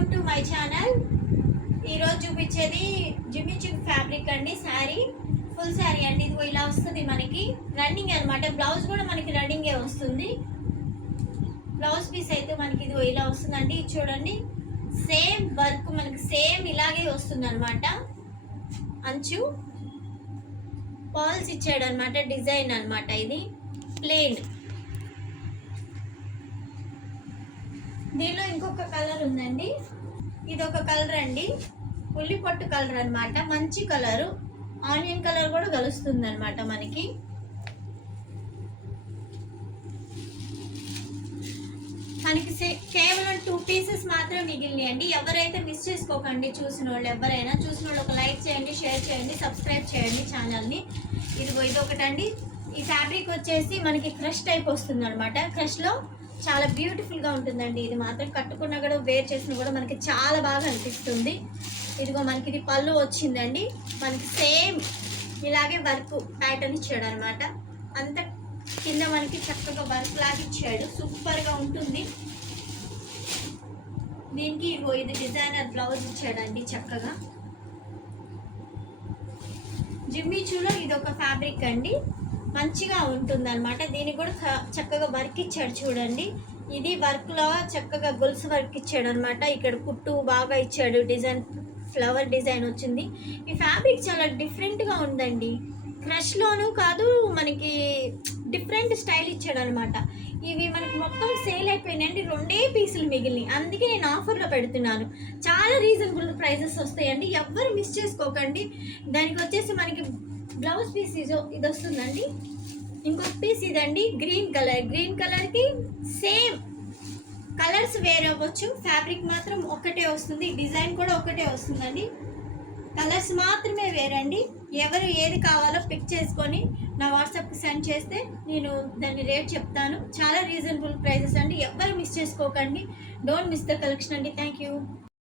Welcome to my channel. ఈరోజు చూపించేది జిమ్మి చూ ఫ్యాబ్రిక్ అండి. శారీ ఫుల్ శారీ అండి. ఇది ఇలా వస్తుంది మనకి రన్నింగ్ అనమాట. బ్లౌజ్ కూడా మనకి రన్నింగే వస్తుంది. బ్లౌజ్ పీస్ అయితే మనకి ఇది ఇలా వస్తుందండి. ఇది చూడండి, సేమ్ వర్క్ మనకి సేమ్ ఇలాగే వస్తుంది అనమాట. అంచు పాల్స్ ఇచ్చాడు అనమాట, డిజైన్ అనమాట. ఇది ప్లెయిన్. దీనిలో ఇంకొక కలర్ ఉందండి. ఇది ఒక కలర్ అండి, ఉల్లి పొట్టు కలర్ అనమాట. మంచి కలరు, ఆనియన్ కలర్ కూడా కలుస్తుంది అనమాట మనకి. మనకి కేవలం 2 పీసెస్ మాత్రం మిగిలినాయండి. ఎవరైతే మిస్ చేసుకోకండి. చూసిన వాళ్ళు ఒక లైక్ చేయండి, షేర్ చేయండి, సబ్స్క్రైబ్ చేయండి ఛానల్ని. ఇది ఒకటండి. ఈ ఫ్యాబ్రిక్ వచ్చేసి మనకి క్రష్ టైప్ వస్తుంది అనమాట. క్రష్లో చాలా బ్యూటిఫుల్గా ఉంటుందండి. ఇది మాత్రం కట్టుకున్నా కూడా, వేర్ చేసినా కూడా మనకి చాలా బాగా అనిపిస్తుంది. ఇదిగో మనకి ఇది పళ్ళు వచ్చిందండి. మనకి సేమ్ ఇలాగే వర్క్ ప్యాటర్న్ ఇచ్చాడు అనమాట. అంత కింద మనకి చక్కగా వర్క్ లాగా ఇచ్చాడు. సూపర్గా ఉంటుంది. దీనికి ఇదిగో ఇది డిజైనర్ బ్లౌజ్ ఇచ్చాడండి చక్కగా. జిమ్మి చూలో ఇది ఒక ఫ్యాబ్రిక్ అండి, మంచిగా ఉంటుంది అనమాట. దీనికి కూడా చక్కగా వర్క్ ఇచ్చాడు చూడండి. ఇది వర్క్లో చక్కగా గొలుసు వర్క్ ఇచ్చాడు అనమాట. ఇక్కడ కుట్టు బాగా ఇచ్చాడు, డిజైన్ ఫ్లవర్ డిజైన్ వచ్చింది. ఈ ఫ్యాబ్రిక్ చాలా డిఫరెంట్గా ఉందండి. క్రష్లోనూ కాదు, మనకి డిఫరెంట్ స్టైల్ ఇచ్చాడు అనమాట. ఇవి మనకి మొత్తం సేల్ అయిపోయినాయండి. 2 పీసులు మిగిలినాయి. అందుకే నేను ఆఫర్లో పెడుతున్నాను. చాలా రీజనబుల్ ప్రైజెస్ వస్తాయండి. ఎవ్వరు మిస్ చేసుకోకండి. దానికి వచ్చేసి మనకి బ్లౌజ్ పీస్ ఇది వస్తుందండి. ఇంకొక పీస్ ఇదండి, గ్రీన్ కలర్కి సేమ్ కలర్స్ వేరే అవ్వచ్చు, ఫ్యాబ్రిక్ మాత్రం ఒకటే వస్తుంది. డిజైన్ కూడా ఒకటే వస్తుందండి. కలర్స్ మాత్రమే వేరండి. ఎవరు ఏది కావాలో పిక్ చేసుకొని నా వాట్సాప్కి సెండ్ చేస్తే నేను దాన్ని రేట్ చెప్తాను. చాలా రీజనబుల్ ప్రైజెస్ అండి. ఎవ్వరు మిస్ చేసుకోకండి. డోంట్ మిస్ ద కలెక్షన్ అండి. Thank you.